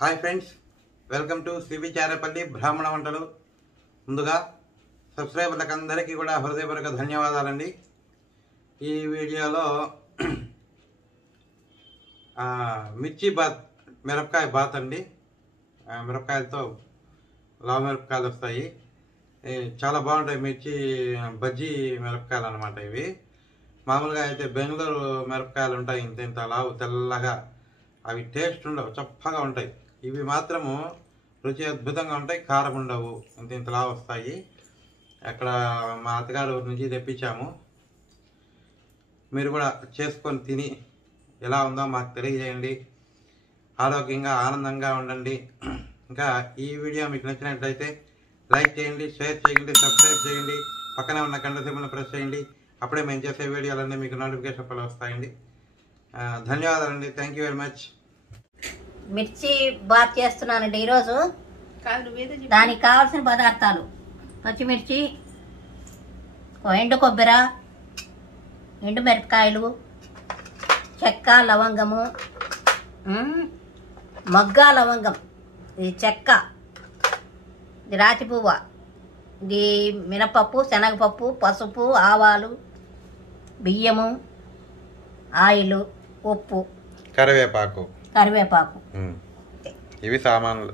Hi friends, welcome to cbcharepalli bramhanavantalu. ముందుగా సబ్స్క్రైబర్లకు అందరికీ కూడా హృదయపూర్వక ధన్యవాదాలండి. ఈ వీడియోలో మిర్చి బాత్, మిరపకాయ బాత్ అండి. మిరపకాయలతో లావు మిరపకాయలు వస్తాయి, చాలా బాగుంటాయి. మిర్చి బజ్జీ మిరపకాయలు అన్నమాట ఇవి. మామూలుగా అయితే బెంగళూరు మిరపకాయలు ఉంటాయి, ఇంత ఇంత లావు తెల్లగా, అవి టేస్ట్ ఉండవు, చప్పగా ఉంటాయి. ఇవి మాత్రము రుచి అద్భుతంగా ఉంటాయి, కారం ఉండవు, ఇంత ఇంతలా వస్తాయి. అక్కడ మా అత్తగారు నుంచి తెప్పించాము. మీరు కూడా చేసుకొని తిని ఎలా ఉందో మాకు తెలియజేయండి. ఆరోగ్యంగా ఆనందంగా ఉండండి. ఇంకా ఈ వీడియో మీకు నచ్చినట్లయితే లైక్ చేయండి, షేర్ చేయండి, సబ్స్క్రైబ్ చేయండి, పక్కనే ఉన్న గంట సింబల్ని ప్రెస్ చేయండి. అప్పుడే మేము చేసే వీడియోలన్నీ మీకు నోటిఫికేషన్ పలు వస్తాయండి. ధన్యవాదాలండి. Thank you very much. మిర్చి బాత్ చేస్తున్నానండి ఈరోజు. దానికి కావాల్సిన పదార్థాలు: పచ్చిమిర్చి, ఎండు కొబ్బరి, ఎండు మిరపకాయలు, చెక్క, లవంగము, మొగ్గ లవంగం, ఇది చెక్క, ఇది రాతి పువ్వ, ఇది మినపప్పు, శనగపప్పు, పసుపు, ఆవాలు, బియ్యము, ఆయిల్, ఉప్పు, కరివేపాకు, ఇవి సామాన్లు.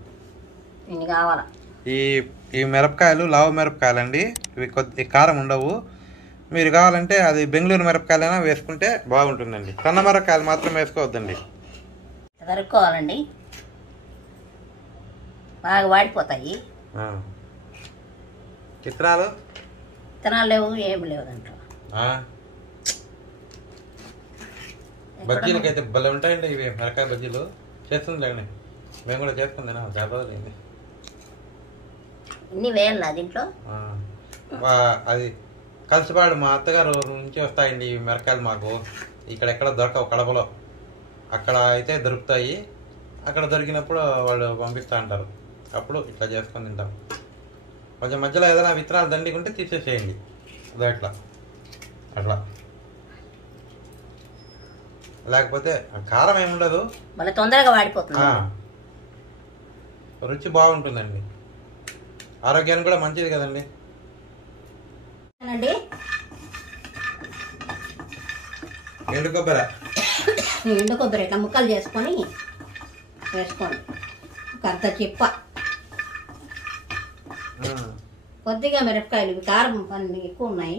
ఇన్ని కావాలా. ఈ మిరపకాయలు లావు మిరపకాయలు అండి. ఇవి కొద్ది కారం ఉండవు. మీరు కావాలంటే అది బెంగళూరు మిరపకాయలైనా వేసుకుంటే బాగుంటుందండి. సన్న మిరపకాయలు మాత్రం వేసుకోవద్దండి. తరుక్కోవాలండి, బాగా వాడిపోతాయి. విత్తనాలు లేవు, ఏమి లేవు దాంట్లో. బజ్జీలకి అయితే భలే ఉంటాయండి ఇవి. మిరపకాయ బజ్జీలు చేస్తుందండి, మేము కూడా చేసుకుందా చాలా రోజులైంది. ఇన్ని వేయాలి దీంట్లో. అది కలిసిపాడు మా అత్తగారు నుంచి వస్తాయండి ఈ మిరపకాయలు. మాకు ఇక్కడెక్కడ దొరకవు, కడపలో. అక్కడ అయితే దొరుకుతాయి. అక్కడ దొరికినప్పుడు వాళ్ళు పంపిస్తూ ఉంటారు. అప్పుడు ఇట్లా చేసుకొని తింటాం. కొంచెం మధ్యలో ఏదైనా విత్తనాలు దండికుంటే తీసేసేయండి. అదో ఇట్లా అట్లా, లేకపోతే కారం ఏమి ఉండదు, మళ్ళీ తొందరగా వాడిపోతుంది. రుచి బాగుంటుందండి, ఆరోగ్యానికి కూడా మంచిది కదండి. ఎండు కొబ్బరి ఇట్లా ముక్కలు చేసుకొని వేసుకోండి. అంత చిప్ప, కొద్దిగా మిరపకాయలు, కారం పని ఎక్కువ ఉన్నాయి.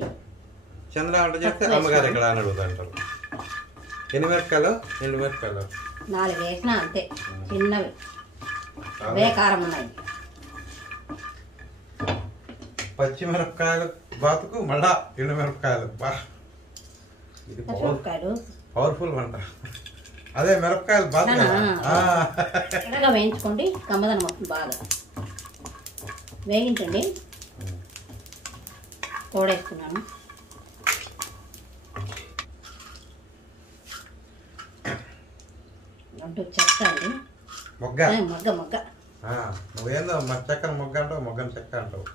చంద్ర వంట చేస్తే అమ్మగారు ఎక్కడ అని అడుగుతాంటారు. ఎన్ని మిరపకాయలు? 2 మిరపకాయలు, 4 వేసినా అంతే, చిన్నవి. అవే కారం ఉన్నాయి. పచ్చి మిరపకాయలు బాతుకు మళ్ళా 2 మిరపకాయలు. ఇది పవర్ఫుల్ వంట. అదే మిరపకాయలు బాతు ఎర్రగా వేయించుకోండి. కమ్మదనం మొత్తం బాగా వేయించండి. తోడేస్తున్నాను. చెక్క అండి, మొగ్గ. నువ్వేందో చెక్కన మొగ్గ అంటావు, మొగ్గని చెక్క అంటావు.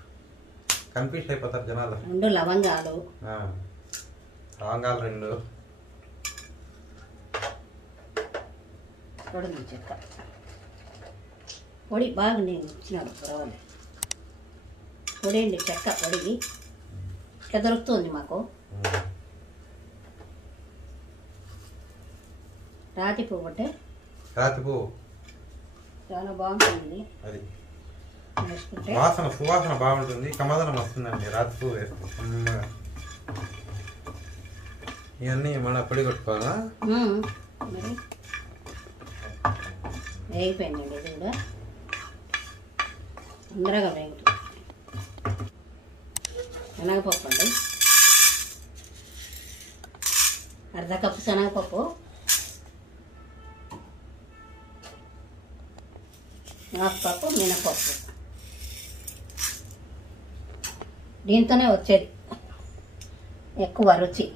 కన్ఫ్యూజ్ అయిపోతారు జనాలు. 2 లవంగాలు, 2 పొడి చెక్క. పొడి బాగా నేను ఇచ్చినాడు, పర్వాలేదు. పొడి అండి, చెక్క పొడి ఇట్లా దొరుకుతుంది మాకు. రాతి పువ్వు అంటే రాతి పువ్వు చాలా బాగుంటుంది. అది వాసన, సువాసన బాగుంటుంది, కమదనం వస్తుందండి రాతి పువ్వు వేస్తే. ఇవన్నీ మన పొడి కొట్టుకోవాలా. మరి వేగిపోయిందండి, ఇది కూడా తొందరగా వేగుతుంది. శనగపప్పు అండి, 1/2 కప్పు శనగపప్పు, 1/2 కప్పు మినపప్పు. దీంతోనే వచ్చేది ఎక్కువ రుచి.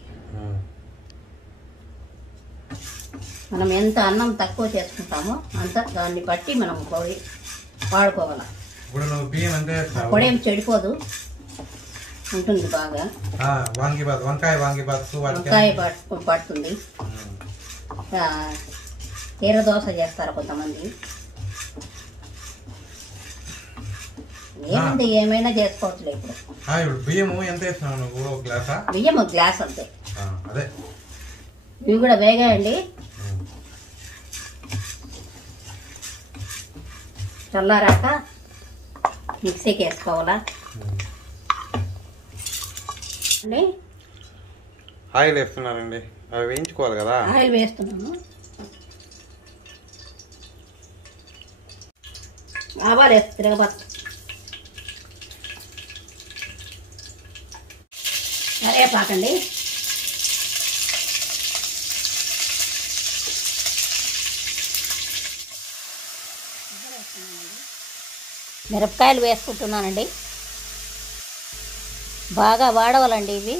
మనం ఎంత అన్నం తక్కువ చేసుకుంటామో అంత దాన్ని బట్టి మనం పొడి వాడుకోవాలి. పొడి ఏం చెడిపోదు, ఉంటుంది బాగా. వంకాయ పడుతుంది. కీర దోశ చేస్తారు కొంతమంది, ఏముంది, ఏమైనా చేసుకోవచ్చులే ఇప్పుడు. ఇప్పుడు బియ్యము ఎంత వేసినావు నువ్వు? ఒక గ్లాసా? బియ్యం ఒక గ్లాస్ అంతే. అదే ఇవి కూడా వేగాయండి. చల్లారాక మిక్సీకి వేసుకోవాలా అండి. ఆయిల్ వేస్తున్నారండి, అవి వేయించుకోవాలి కదా. ఆయిల్ వేస్తున్నాను. ఆవాలు వేస్తే తిరగబట్టు. కరివేపాకండి. మిరపకాయలు వేసుకుంటున్నానండి. బాగా వాడవాలండి ఇవి.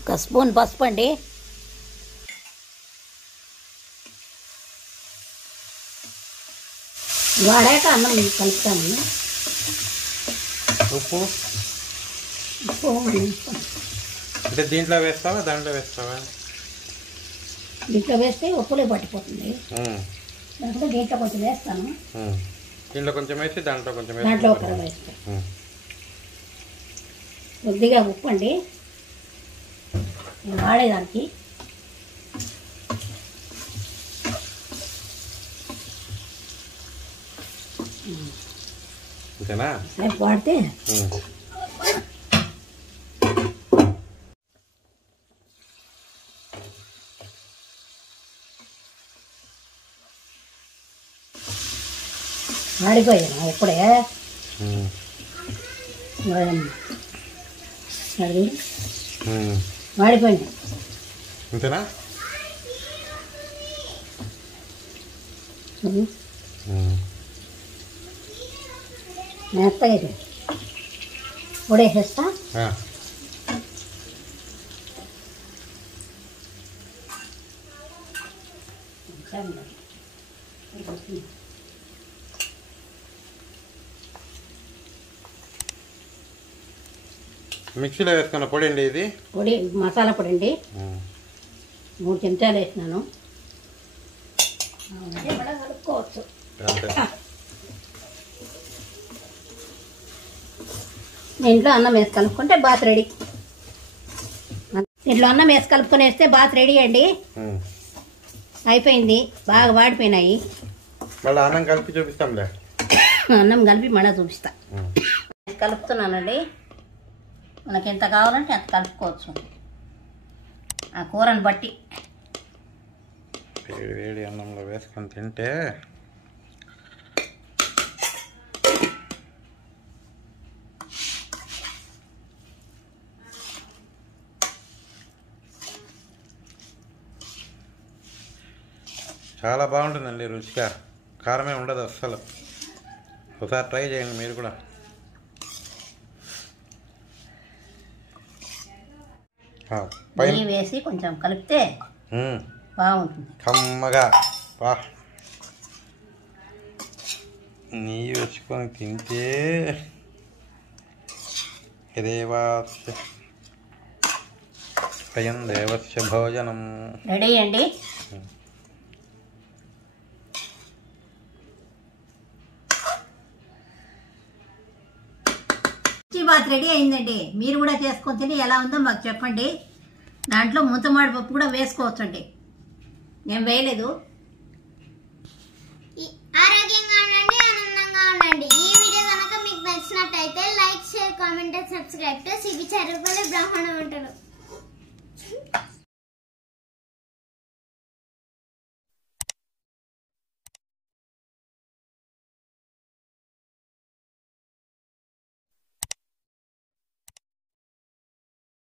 ఒక స్పూన్ పసుపు అండి. వాడాక అన్నం కలుపుతాను. ఉప్పు అంటే దీంట్లో వేస్తావా దాంట్లో వేస్తావా? దీంట్లో వేస్తే ఉప్పులే పట్టిపోతుంది. దాంట్లో దీంట్లో కొంచెం వేస్తాను. దీంట్లో కొంచెం వేసి దాంట్లో కొంచెం దాంట్లో ఒక వేస్తాను. కొద్దిగా ఉప్పు అండి నేను వాడేదానికి. ఓకేనా? సరే వాడితే వాడిపోయాను ఇప్పుడే. వాడిపోయింది అంతేనా? మెత్తగా ఉడేసేస్తా. మిక్సీలో వేసుకున్న పొడి అండి ఇది. పొడి మసాలా పొడి అండి. 3 చెంచాలు వేసినాను. కలుపుకోవచ్చు. ఇంట్లో అన్నం వేసి కలుపుకుంటే బాత్ రెడీ. ఇంట్లో అన్నం వేసి కలుపుకొని వేస్తే బాత్ రెడీ అండి. అయిపోయింది. బాగా వాడిపోయినాయి. మళ్ళీ అన్నం కలిపి చూపిస్తాంలే. అన్నం కలిపి మళ్ళీ చూపిస్తా. కలుపుతున్నానండి. మనకి ఎంత కావాలంటే అంత కలుపుకోవచ్చు ఆ కూరని బట్టి. వేడి వేడి అన్నంలో వేసుకొని తింటే చాలా బాగుంటుందండి. రుచిగా కారమే ఉండదు అస్సలు. ఒకసారి ట్రై చేయండి మీరు కూడా. నెయ్యి వేసి కొంచెం కలిపితే బాగుంటుంది. కమ్మగా నెయ్యి వేసుకొని తింటే స్వయం దేవస్య భోజనం రెడీ అండి. బాత్ రెడీ అయిందండి. మీరు కూడా చేసుకొని తిని ఎలా ఉందో మాకు చెప్పండి. దాంట్లో ముంతమాడి పప్పు కూడా వేసుకోవచ్చు అండి. మేము వేయలేదు. ఆరోగ్యంగా ఉండండి, ఆనందంగా ఉండండి. ఈ వీడియో కనుక మీకు నచ్చినట్టయితే like, share, comment, subscribe to cbcharepalli బ్రాహ్మణ వంటలు.